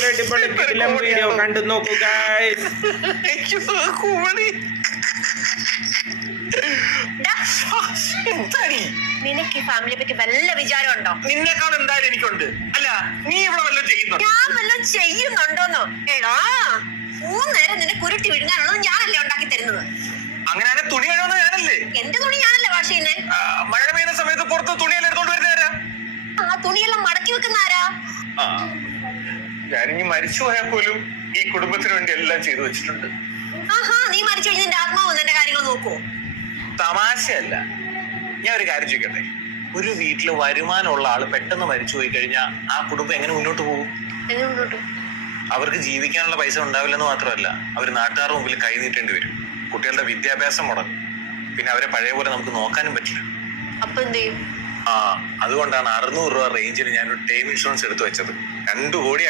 ഒരു അടിപൊളി കിടിലം വീഡിയോ കണ്ടു നോക്കൂ ഗൈസ്. നിനക്ക് ഈ ഫാമിലിയെ പറ്റി വല്ല വിചാരം ഉണ്ടോ? നിന്നെക്കാൾ എന്തായാലും എനിക്കുണ്ട്. അല്ല, നീ ഇവിടെ വല്ലതും ചെയ്യുന്നുണ്ടോ? ഞാൻ വല്ലതും ചെയ്യുന്നുണ്ടോന്നോ? എടാ, 3 നേരം നിനക്ക് ഉരുട്ടി വിഴുങ്ങാനുള്ളത് ഞാനല്ലേ ഉണ്ടാക്കി തരുന്നത്. അങ്ങനെയാണെ തുണി കഴുകുന്ന ഞാനല്ലേ? എന്റെ തുണി ഞാനല്ലേ വാഷ് ചെയ്യുന്നേ? മഴ പെയ്യുന്ന സമയത്ത് പുറത്ത് തുണിയെല്ലാം എടുത്തോണ്ട് വരുന്നേരാ? ആ തുണിയെല്ലാം മടക്കി വെക്കുന്ന ആരാ? ഞാനിനി മരിച്ചു പോയാൽ പോലും ഈ കുടുംബത്തിന് വേണ്ടി എല്ലാം ചെയ്തു വെച്ചിട്ടുണ്ട്. ആഹാ, നീ മരിച്ചു കഴിഞ്ഞ നിന്റെ ആത്മാവ് എന്റെ കാര്യങ്ങൾ നോക്കൂ. തമാശയല്ല. ഞാൻ ഒരു കാര്യം ചോദിക്കട്ടെ, ഒരു വീട്ടില് വരുമാനമുള്ള ആള് പെട്ടെന്ന് മരിച്ചു പോയി കഴിഞ്ഞാൽ ആ കുടുംബം എങ്ങനെ മുന്നോട്ട് പോകും? അവർക്ക് ജീവിക്കാനുള്ള പൈസ ഉണ്ടാവില്ലെന്ന് മാത്രമല്ല, അവർ നാട്ടുകാരുടെ മുമ്പിൽ കൈ നീട്ടേണ്ടി വരും. കുട്ടികളുടെ വിദ്യാഭ്യാസം മുടങ്ങും. പിന്നെ അവരെ പഴയ പോലെ നമുക്ക് നോക്കാനും പറ്റില്ല. അപ്പൊ എന്ത് ചെയ്യും? അതുകൊണ്ടാണ് 600 രൂപ റേഞ്ചിൽ ഞാനൊരു ടേം ഇൻഷുറൻസ് എടുത്തു വെച്ചത്. 2 കോടി